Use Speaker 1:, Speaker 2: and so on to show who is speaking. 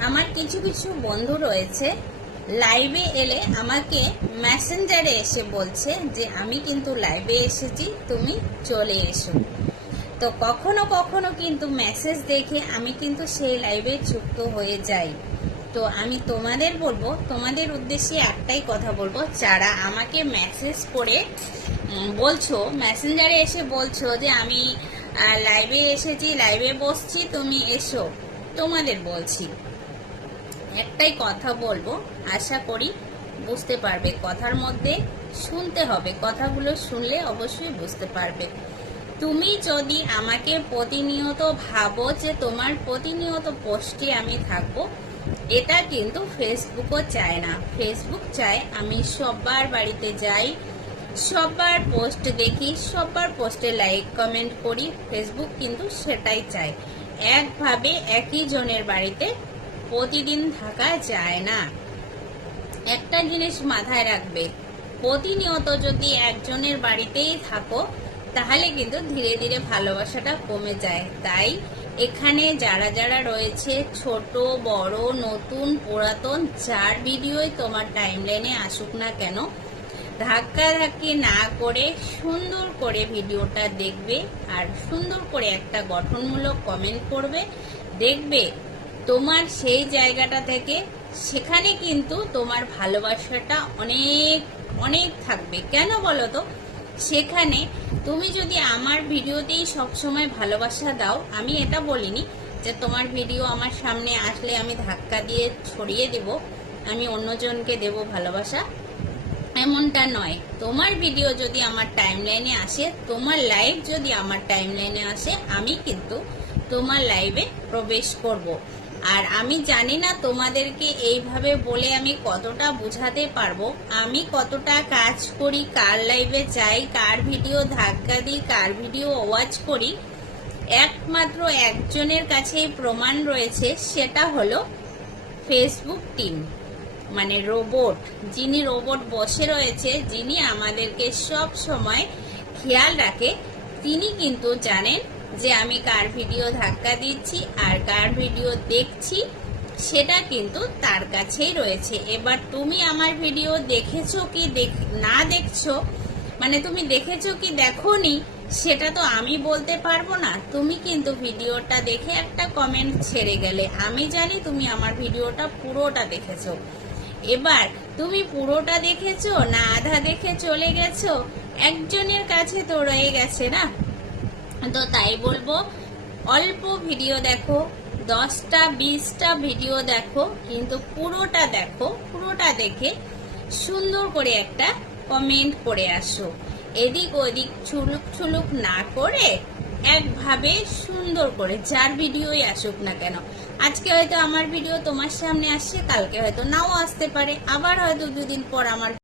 Speaker 1: আমার কিছু কিছু বন্ধু রয়েছে। লাইভে এলে আমাকে মেসেঞ্জারে এসে বলছে যে, আমি কিন্তু লাইভে এসেছি, তুমি চলে এসো। তো কখনো কখনো কিন্তু মেসেজ দেখে আমি কিন্তু সেই লাইভে যুক্ত হয়ে যাই। তো আমি তোমাদের বলব, তোমাদের উদ্দেশ্যে একটাই কথা বলব, যারা আমাকে মেসেজ করে বলছো মেসেঞ্জারে এসে বলছো যে, আমি লাইভে এসেছি লাইভে বসছি, তুমি এসো। তোমাদের বলছি। একটাই কথা বলব, আশা করি বুঝতে পারবে। কথার মধ্যে শুনতে হবে, কথাগুলো শুনলে অবশ্যই বুঝতে পারবে। তুমি যদি আমাকে প্রতিনিয়ত ভাবো যে তোমার প্রতিনিয়ত পোস্টে আমি থাকব, এটা কিন্তু ফেসবুকও চায় না। ফেসবুক চায় আমি সবার বাড়িতে যাই, সবার পোস্ট দেখি, সবার পোস্টে লাইক, কমেন্ট করি, ফেসবুক কিন্তু সেটাই চায়। একভাবে একই জনের বাড়িতে প্রতিদিন থাকা যায় না। একটা জিনিস মাথায় রাখবে, প্রতিনিয়ত যদি একজনের বাড়িতেই থাকো, তাহলে কিন্তু ধীরে ধীরে ভালোবাসাটা কমে যায়। তাই এখানে যারা যারা রয়েছে, ছোট, বড়, নতুন, পুরাতন, যার ভিডিওই তোমার টাইমলাইনে আসুক না কেন ধাক্কা ধাক্কি না করে সুন্দর করে ভিডিওটা দেখবে আর সুন্দর করে একটা গঠনমূলক কমেন্ট করবে, দেখবে তোমার সেই জায়গাটা থেকে সেখানে কিন্তু তোমার ভালোবাসাটা অনেক অনেক থাকবে। কেন বলো তো? সেখানে তুমি যদি আমার ভিডিওতেই সবসময় ভালোবাসা দাও, আমি এটা বলিনি যে তোমার ভিডিও আমার সামনে আসলে আমি ধাক্কা দিয়ে ছড়িয়ে দেব, আমি অন্যজনকে দেব ভালোবাসা। এমনটা নয়। তোমার ভিডিও যদি আমার টাইমলাইনে আসে, তোমার লাইভ যদি আমার টাইমলাইনে আসে, আমি কিন্তু তোমার লাইভে প্রবেশ করব। আর আমি জানি না তোমাদেরকে এইভাবে বলে আমি কতটা বোঝাতে পারব। আমি কতটা কাজ করি, কার লাইভে যাই, কার ভিডিও ধাক্কা দিই, কার ভিডিও ওয়াচ করি। একমাত্র একজনের কাছেই প্রমাণ রয়েছে, সেটা হলো ফেসবুক টিম মানে রোবট যিনি রোবট বসে রয়েছে, যিনি আমাদেরকে সব সময় খেয়াল রাখে, তিনি কিন্তু জানেন যে আমি কার ভিডিও ধাক্কা দিচ্ছি আর কার ভিডিও দেখছি, সেটা কিন্তু তার কাছেই রয়েছে। এবার তুমি আমার ভিডিও দেখেছ কি দেখ- না দেখছ? মানে তুমি দেখেছ কি দেখোনি, সেটা তো আমি বলতে পারব না। তুমি কিন্তু ভিডিওটা দেখে একটা কমেন্ট ছেড়ে গেলে। আমি জানি তুমি আমার ভিডিওটা পুরোটা দেখেছ। এবার তুমি পুরোটা দেখেছ না আধা দেখে চলে গেছো? একজনের কাছে তো রয়ে গেছে না? তো তাই বলব, অল্প ভিডিও দেখো, দশটা, বিশটা ভিডিও দেখো, কিন্তু পুরোটা দেখো, পুরোটা দেখে সুন্দর করে একটা কমেন্ট করে আসো। এদিক ওদিক ছুলুক ছুলুক না করে একভাবে সুন্দর করে যার ভিডিওই আসুক না কেন। আজকে হয়তো আমার ভিডিও তোমার সামনে আসছে, কালকে হয়তো নাও আসতে পারে, আবার হয়তো দুদিন পর আমার